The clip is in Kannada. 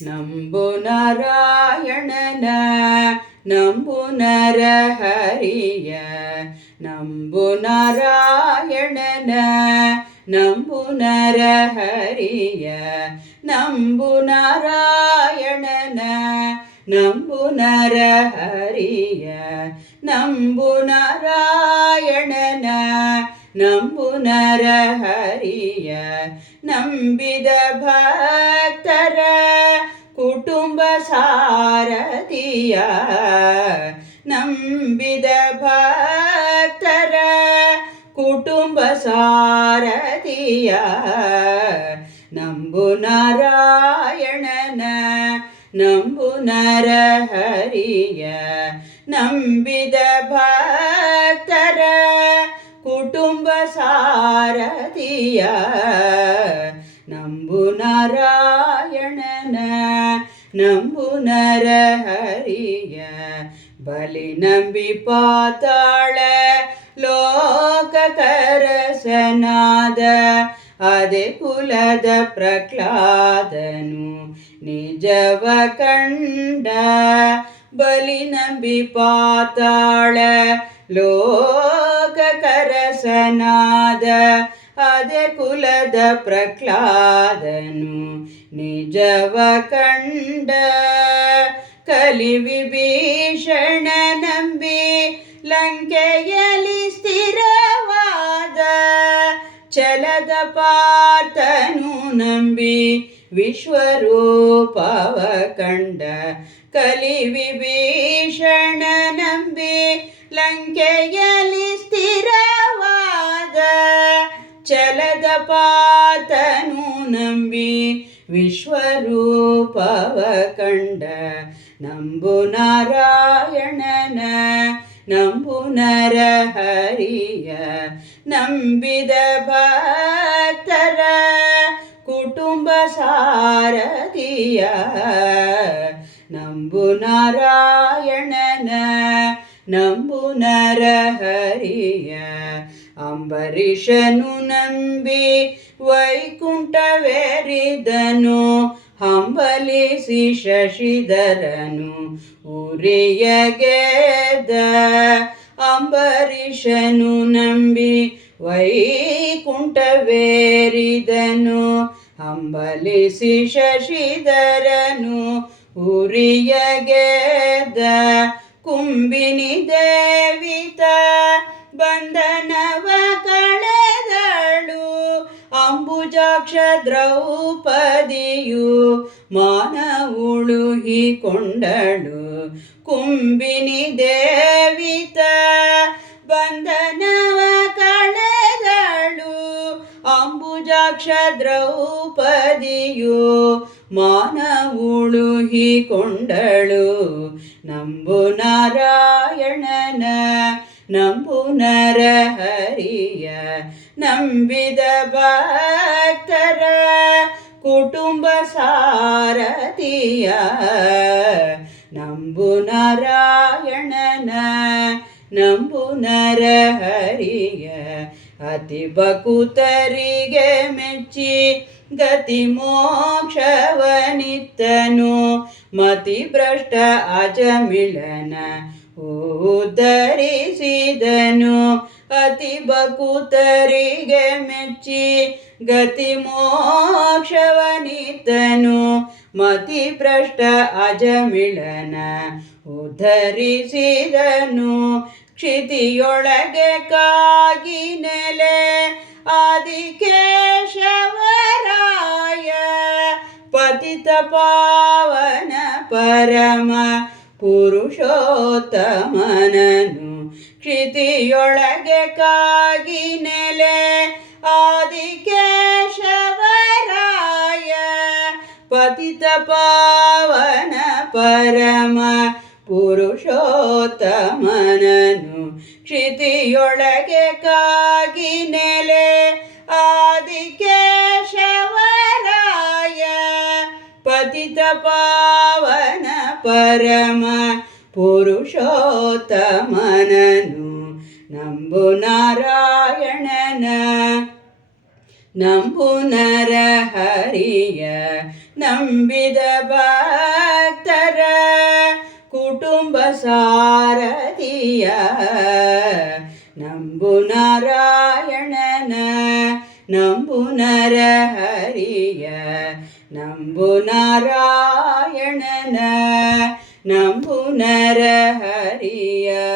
நம்பு நாராயணன நம்பு நரஹரிய நம்பு நாராயணன நம்பு நரஹரிய நம்பு நாராயணன நம்பு நரஹரிய நம்பு நாராயணன நம்பு நரஹரிய நம்பித பக்த ಕುಟುಂಬ ಸಾರಥಿಯ ನಂಬಿದ ಭಕ್ತರ ಕುಟುಂಬ ಸಾರಥಿಯ ನಂಬು ನಾರಾಯಣನ ನಂಬು ನರಹರಿಯ ನಂಬಿದ ಭಕ್ತರ ಕುಟುಂಬ ಸಾರಥಿಯ ನಂಬು ನಾರಾಯಣನ ನಂಬು ನರಹರಿಯ ಬಲಿ ನಂಬಿ ಪಾತಾಳ ಲೋಕ ಕರಸನಾದ ಅದೇ ಕುಲದ ಪ್ರಹ್ಲಾದನು ನಿಜವ ಕಂಡ ಬಲಿ ನಂಬಿ ಪಾತಾಳ ಲೋಕ ಕರಸನಾದ ಅದೇ ಕುಲದ ಪ್ರಹ್ಲಾದನು ನಿಜವ ಕಂಡ ಕಲಿ ವಿಭೀಷಣ ನಂಬಿ ಲಂಕೆಯಲ್ಲಿ ಸ್ಥಿರವಾದ ಚಲದ ಪಾತನು ನಂಬಿ ವಿಶ್ವರೂಪವ ಕಂಡ ಕಲಿ ವಿಭೀಷಣ ನಂಬಿ ಲಂಕೆಯಲ್ಲಿ ವಿಶ್ವರೂಪವ ಕಂಡ ನಂಬು ನಾರಾಯಣನ ನಂಬು ನರಹರಿಯ ನಂಬಿದ ಭಕ್ತರ ಕುಟುಂಬ ಸಾರಥಿಯ ನಂಬು ನಾರಾಯಣನ ನಂಬು ನರಹರಿಯ ಅಂಬರೀಷನು ನಂಬಿ ವೈಕುಂಠವೇರಿದನು ಹಂಬಲಿಸಿ ಶಶಿಧರನು ಉರಿಯ ಗೆದ್ದ ಅಂಬರೀಷನು ನಂಬಿ ವೈಕುಂಠವೇರಿದನು ಹಂಬಲಿಸಿ ಶಶಿಧರನು ಉರಿಯ ಗೆದ್ದ ಕುಂಬಿನಿ ದೇವಿತ ದ್ರೌಪದಿಯು ಮಾನ ಉಳುಹಿಕೊಂಡಳು ಕುಂಬಿನಿ ದೇವಿತ ಬಂಧನವ ಕಳೆದಳು. ಅಂಬುಜಾಕ್ಷ ದ್ರೌಪದಿಯು ಮಾನ ಉಳುಹಿಕೊಂಡಳು ನಂಬು ನಾರಾಯಣನ, ನಂಬು ನರಹರಿಯ, ನಂಬಿದ ಭಕ್ತರ ಕುಟುಂಬ ಸಾರಥಿಯ ನಂಬು ನಾರಾಯಣನ ನಂಬು ನರಹರಿಯ ಅತಿ ಬಕುತರಿಗೆ ಮೆಚ್ಚಿ ಗತಿ ಮೋಕ್ಷವನಿತ್ತನು ಮತಿ ಭ್ರಷ್ಟ ಅಜಮಿಳನ ಉದ್ಧರಿಸಿದನು ಅತಿ ಬಕುತರಿಗೆ ಮೆಚ್ಚಿ ಗತಿ ಮೋಕ್ಷವನಿತನು. ಮತಿ ಭ್ರಷ್ಟ ಅಜಮಿಳನ ಉದ್ಧರಿಸಿದನು ಕ್ಷಿತಿಯೊಳಗೆ ಕಾಗಿ ನೆಲೆ ಆದಿಕೇಶವರಾಯ ಪತಿತ ಪಾವನ ಪರಮ ಪುರುಷೋತ್ತಮನನು ಕ್ಷಿತಿಯೊಳಗೆ ಕಾಗಿ ನೆಲೆ ಆದಿಕೇಶವರಾಯ ಪತಿತ ಪಾವನ ಪರಮ ಪುರುಷೋತ್ತಮನನು ಕ್ಷಿತಿಯೊಳಗೆ ಕಾಗಿ ನೆಲೆ ಆದಿಕೇಶವರಾಯ ಪತಿತ ಪಾವನ ಪರಮ ಪುರುಷೋತ್ತಮನನು ನಂಬು ನಾರಾಯಣನ ನಂಬು ನರ ಹರಿಯ ನಂಬಿದ ಭಕ್ತರ ಕುಟುಂಬ ಸಾರಥಿಯ ನಂಬು ನಾರಾಯಣನ ನಂಬು ನರ ಹರಿಯ ನಂಬು ನಾರಾಯಣನ நம்புனர ஹரியா